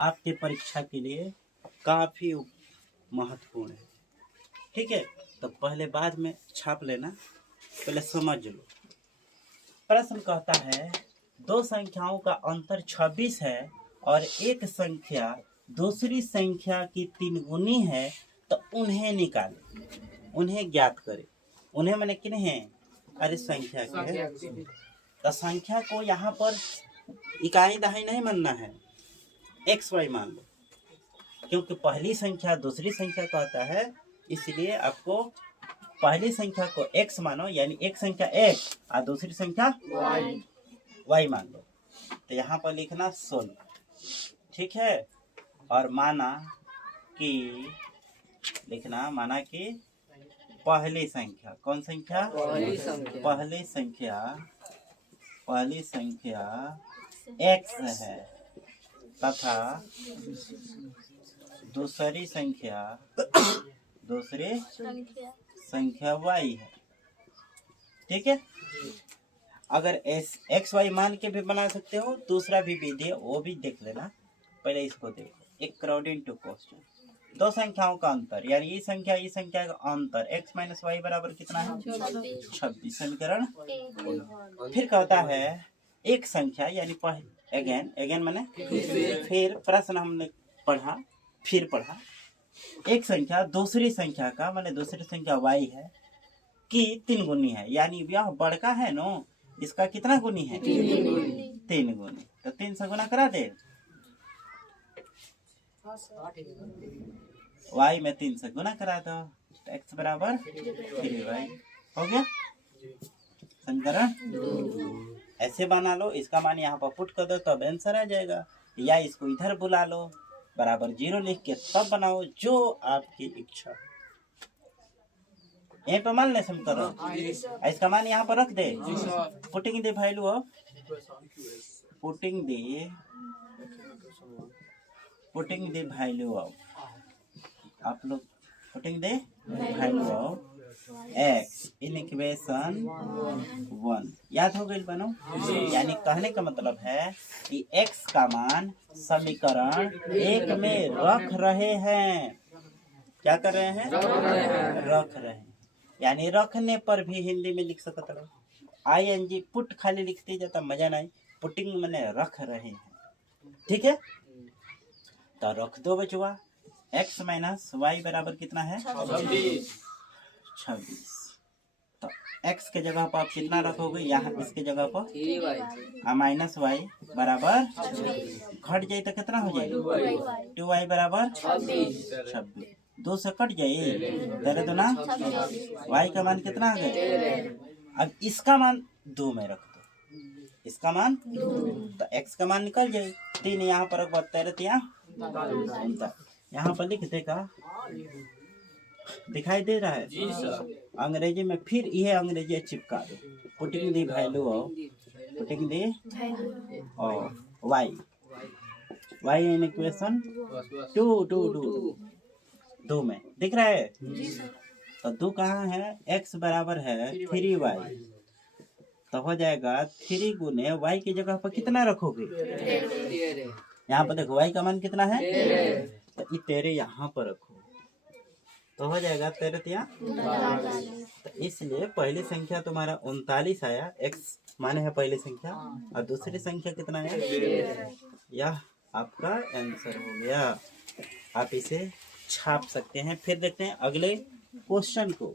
आपके परीक्षा के लिए काफ़ी महत्वपूर्ण है। ठीक है, तो पहले बाद में छाप लेना, पहले समझ लो। प्रश्न कहता है दो संख्याओं का अंतर 26 है और एक संख्या दूसरी संख्या की 3 गुनी है, तो उन्हें निकालें, उन्हें ज्ञात करें। उन्हें मैंने किन्हें? अरे संख्या के। तो संख्या को यहाँ पर इकाई दहाई नहीं मानना है, एक्स वाई मान लो, क्योंकि पहली संख्या दूसरी संख्या कहता है, इसलिए आपको पहली संख्या को x मानो, यानी एक संख्या x और दूसरी संख्या y मान लो। तो यहाँ पर लिखना 16, ठीक है। और माना कि पहली संख्या, कौन संख्या? पहली संख्या x है तथा दूसरी संख्या y है। ठीक है, अगर एक्स वाई मान के भी बना सकते हो, दूसरा भी विधि है, वो भी देख लेना। पहले इसको देखो, एक अकॉर्डिंग टू क्वेश्चन, दो संख्याओं का अंतर, यानी ये संख्या का अंतर x माइनस वाई बराबर कितना है? 26 समीकरण। फिर कहता है एक संख्या, यानी अगेन माने फिर प्रश्न हमने पढ़ा, एक संख्या दूसरी संख्या का, माने दूसरी संख्या y है कि 3 गुनी है, यानी यह बड़का है नो, इसका कितना गुनी है? 3 गुनी। तो 3 से गुना करा दे, y में 3 से गुना करा दो, तो x बराबर 3y हो गया समीकरण। ऐसे बना लो, इसका मान यहाँ पर पुट कर दो तब आंसर आ जाएगा, या इसको इधर बुला लो, बराबर 0 लिख के तब बनाओ, जो आपकी इच्छा। यहीं पर मान ले समीकरण, इसका मान यहाँ पर रख दे, पुटिंग द वैल्यू ऑफ आप लोग putting the value of x in equation 1 याद हो गई बनो। यानी कहने का मतलब है कि x का मान समीकरण 1 में रख रहे हैं। क्या कर रहे हैं? रख रहे हैं, यानी रखने पर भी हिंदी में लिख सकते हो। ING पुट खाली लिखते जाता मजा नहीं, पुटिंग मैंने रख रहे हैं। ठीक है, तो रख दो बचवा, x माइनस वाई बराबर कितना है? 26। तो x के जगह पर आप कितना रखोगे? यहाँ इसके जगह पर माइनस वाई बराबर घट जाए तो कितना हो जाए? 2y बराबर 26। 2 से कट जाए, 13 दूना y का मान कितना आ गए? अब इसका मान 2 में रख दो, इसका मान तो x का मान निकल जाए, 3 यहाँ पर रख, 13 यहाँ पर लिख देगा, दिखाई दे रहा है अंग्रेजी में। फिर यह अंग्रेजी चिपका दो, putting the value of y in equation 2 में दिख रहा है। तो 2 कहाँ है? x बराबर है 3y, तो हो जाएगा 3 गुने y की जगह पर कितना रखोगे? यहाँ पर देखो y का मान कितना है, तो ये 13 यहाँ पर रखो, तो हो जाएगा 13 तो इसलिए पहली संख्या तुम्हारा 39 आया, x माने है पहली संख्या, और दूसरी संख्या कितना है? यह आपका आंसर हो गया। आप इसे छाप सकते हैं। फिर देखते हैं अगले क्वेश्चन को।